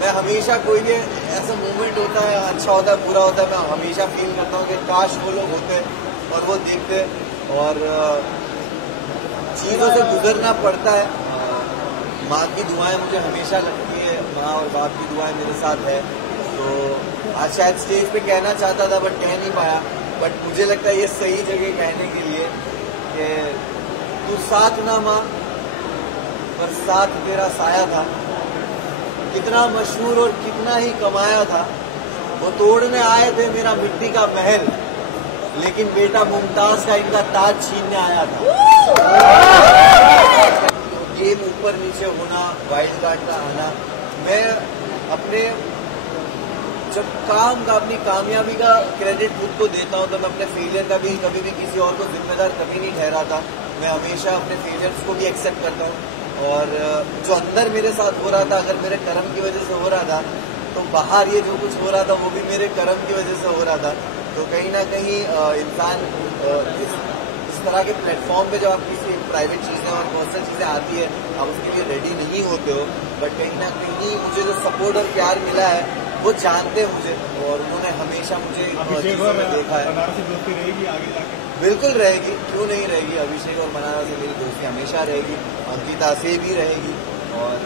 मैं हमेशा कोई भी ऐसा मोमेंट होता है, अच्छा होता है, बुरा होता है, मैं हमेशा फील करता हूँ कि काश वो लोग होते और वो देखते। और चीज़ों से गुजरना पड़ता है। माँ की दुआएं मुझे हमेशा लगती है, माँ और बाप की दुआएं मेरे साथ है। तो आज शायद स्टेज पे कहना चाहता था बट कह नहीं पाया। बट मुझे लगता है ये सही जगह कहने के लिए कि तू साथ ना माँ पर साथ तेरा साया था, कितना मशहूर और कितना ही कमाया था। वो तोड़ने आए थे मेरा मिट्टी का महल, लेकिन बेटा मुमताज का इनका ताज छीनने आया था। गेम ऊपर नीचे होना, वाइल्ड कार्ड का आना, मैं अपने जब काम का, अपनी कामयाबी का क्रेडिट खुद को देता हूँ, तो मैं अपने फेलियर का भी कभी भी किसी और को जिम्मेदार कभी नहीं ठहराता। मैं हमेशा अपने फेलियर्स को भी एक्सेप्ट करता हूँ। और जो अंदर मेरे साथ हो रहा था, अगर मेरे कर्म की वजह से हो रहा था, तो बाहर ये जो कुछ हो रहा था वो भी मेरे कर्म की वजह से हो रहा था। तो कहीं ना कहीं इंसान इस तरह के प्लेटफॉर्म पे जब आप किसी प्राइवेट चीज़ें और पर्सनल चीज़ें आती है, आप उसके लिए रेडी नहीं होते हो। बट कहीं ना कहीं मुझे जो सपोर्ट और प्यार मिला है वो जानते हैं मुझे, और उन्होंने हमेशा मुझे चीज़ों में देखा है। दोस्ती रहेगी आगे जाके? बिल्कुल रहेगी, क्यों नहीं रहेगी। अभिषेक और मनारा से मेरी दोस्ती हमेशा रहेगी, अंकिता से भी रहेगी। और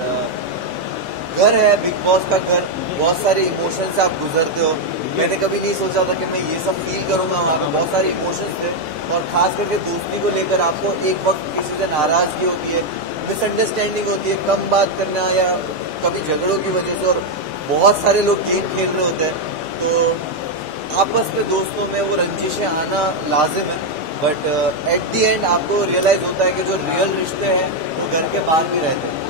घर है बिग बॉस का घर, बहुत सारे इमोशन से आप गुजरते हो। मैंने कभी नहीं सोचा था कि मैं ये सब फील करूंगा। वहाँ पे बहुत सारे इमोशंस थे, और खास करके दोस्ती को लेकर आपको एक वक्त किसी से नाराजगी होती है, मिसअंडरस्टैंडिंग होती है, कम बात करना या कभी झगड़ों की वजह से, और बहुत सारे लोग गेम खेल रहे होते हैं। तो आपस में दोस्तों में वो रंजिशें आना लाजिम है। बट एट दी एंड आपको रियलाइज होता है कि जो रियल रिश्ते हैं वो घर के बाहर भी रहते हैं।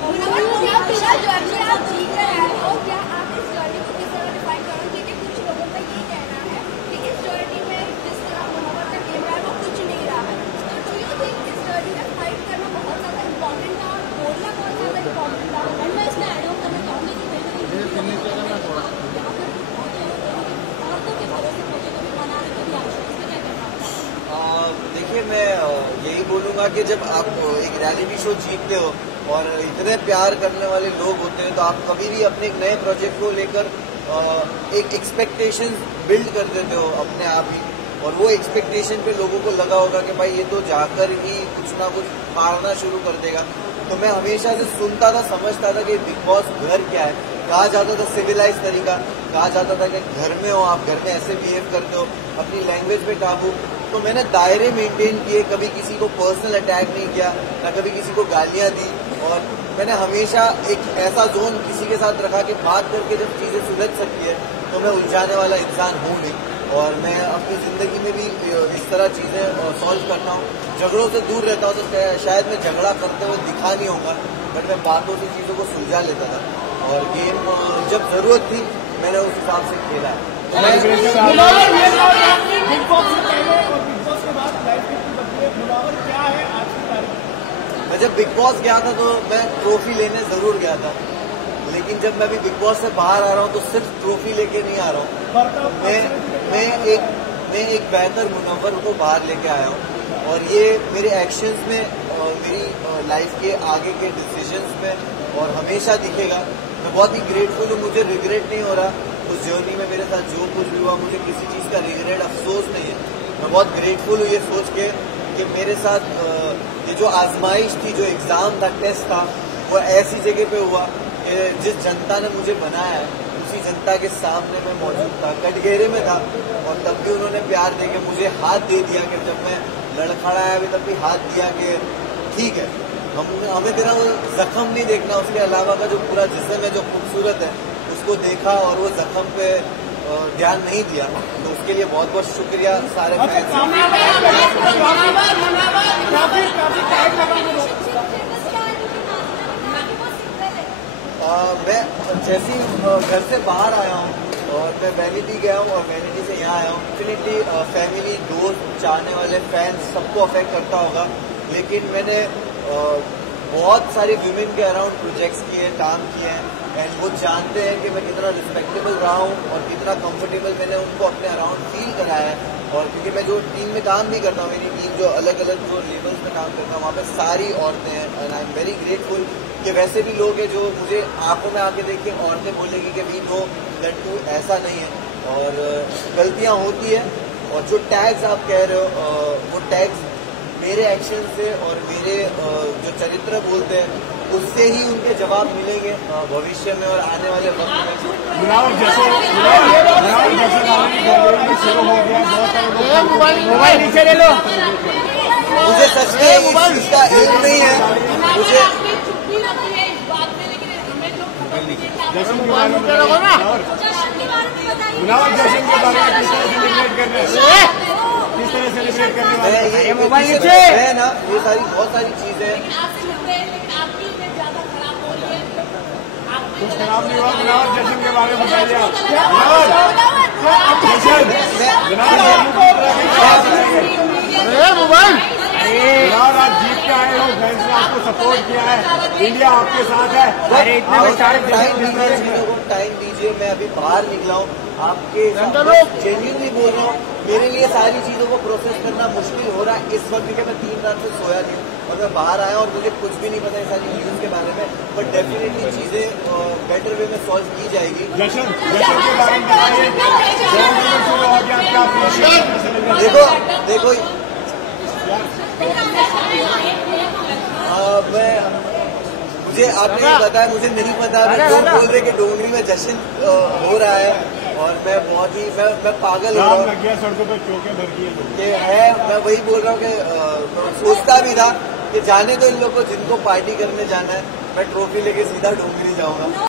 देखिए, मैं यही बोलूँगा कि जब आप एक रियलिटी शो जीतते हो और इतने प्यार करने वाले लोग होते हैं, तो आप कभी भी अपने एक नए प्रोजेक्ट को लेकर एक एक्सपेक्टेशन बिल्ड कर देते हो अपने आप ही। और वो एक्सपेक्टेशन पे लोगों को लगा होगा कि भाई ये तो जाकर ही कुछ ना कुछ फाड़ना शुरू कर देगा। तो मैं हमेशा से सुनता था, समझता था कि बिग बॉस घर क्या है। कहा जाता था सिविलाइज तरीका, कहा जाता था कि घर में हो आप, घर में ऐसे बिहेव करते हो, अपनी लैंग्वेज पे काबू। तो मैंने दायरे मेंटेन किए, कभी किसी को पर्सनल अटैक नहीं किया, ना कभी किसी को गालियां दी। और मैंने हमेशा एक ऐसा जोन किसी के साथ रखा कि बात करके जब चीज़ें सुलझ सकती है तो मैं उलझाने वाला इंसान हूँ नहीं। और मैं अपनी ज़िंदगी में भी इस तरह चीज़ें सॉल्व करता हूँ, झगड़ों से दूर रहता हूँ। तो शायद मैं झगड़ा करते हुए दिखा नहीं होगा, बट मैं बातों से चीज़ों को सुलझा लेता था। और गेम जब ज़रूरत थी मैंने उस हिसाब से खेला है। मैं जब बिग बॉस गया था तो मैं ट्रॉफी लेने ज़रूर गया था, लेकिन जब मैं अभी बिग बॉस से बाहर आ रहा हूँ तो सिर्फ ट्रॉफी लेके नहीं आ रहा हूँ। मैं एक बेहतर मुनव्वर को बाहर लेके आया हूँ, और ये मेरे एक्शंस में, मेरी लाइफ के आगे के डिसीजंस में और हमेशा दिखेगा। मैं बहुत ही ग्रेटफुल हूँ, मुझे रिग्रेट नहीं हो रहा उस जर्नी में। मेरे साथ जो कुछ भी हुआ मुझे किसी चीज़ का रिग्रेट, अफसोस नहीं है। मैं बहुत ग्रेटफुल हूँ ये सोच के कि मेरे साथ ये जो आजमाइश थी, जो एग्ज़ाम था, टेस्ट था, वो ऐसी जगह पे हुआ कि जिस जनता ने मुझे बनाया है उसी जनता के सामने मैं मौजूद था, कटघरे में था। और तब भी उन्होंने प्यार दे के मुझे हाथ दे दिया कि जब मैं लड़खड़ाया भी तब भी हाथ दिया कि ठीक है, हमें तेरा वो जख्म नहीं देखना, उसके अलावा का जो पूरा जिस्म है जो खूबसूरत है उसको देखा, और वो जख्म पे ध्यान नहीं दिया। तो उसके लिए बहुत बहुत शुक्रिया सारे फैंस। मैं जैसे ही घर से बाहर आया हूँ और मैं वैनिटी गया हूँ और वैनिटी से यहाँ आया हूँ, डेफिनेटली फैमिली, दोस्त, चाहने वाले फैंस सबको अफेक्ट करता होगा। लेकिन मैंने बहुत सारे विमेन के अराउंड प्रोजेक्ट्स किए, काम किए हैं एंड वो जानते हैं कि मैं कितना रिस्पेक्टेबल रहा हूँ और कितना कंफर्टेबल मैंने उनको अपने अराउंड फील कराया है। और क्योंकि मैं जो टीम में काम भी करता हूँ, मेरी टीम जो अलग अलग जो लेवल्स में काम करता हूँ, वहाँ पे सारी औरतें हैं and I am very grateful कि वैसे भी लोग हैं जो मुझे आंखों में आके देख के औरतें बोलेगी कि वी नो दैट तू ऐसा नहीं है। और गलतियाँ होती है और जो टैग्स आप कह रहे हो वो टैग्स मेरे एक्शन से और मेरे जो चरित्र बोलते हैं उससे ही उनके जवाब मिलेंगे भविष्य में और आने वाले वक्त में। मोबाइल नीचे ले लो। मुझे सच में इस चीज का एक नहीं है, मुझे जश्न के बारे में किस तरह सेलिब्रेट करने वाले मोबाइल नीचे है ना, ये सारी बहुत सारी चीजें कुछ खराब नहीं हुआ। बिलावल जश्न के बारे में बताइए मोबाइल। बिलावल आप जीत के आए हो, फैंस ने आपको सपोर्ट किया है, इंडिया आपके साथ है। अरे इतने में चीजों को टाइम दीजिए, मैं अभी बाहर निकला हूँ, आपके जेन्युइनली बोल रहा हूँ, मेरे लिए सारी चीजों को प्रोसेस करना मुश्किल हो रहा है इस वक्त क्योंकि मैं 3 रात से सोया नहीं हूँ और मैं बाहर आया और मुझे कुछ भी नहीं पता है सारी न्यूज के बारे में, बट डेफिनेटली चीजें बेटर वे में सॉल्व की जाएगी। जश्न के बारे में बताइए, देखो मुझे आपने नहीं बताया, मुझे नहीं पता, लोग बोल रहे कि डोंगरी में जश्न हो रहा है और मैं बहुत ही मैं पागल हो रहा हूँ। लग गया सड़कों पे चौके भर के है, मैं वही बोल रहा हूँ कि सोचता भी था कि जाने तो इन लोग को जिनको पार्टी करने जाना है, मैं ट्रॉफी लेके सीधा डोंगरी जाऊंगा।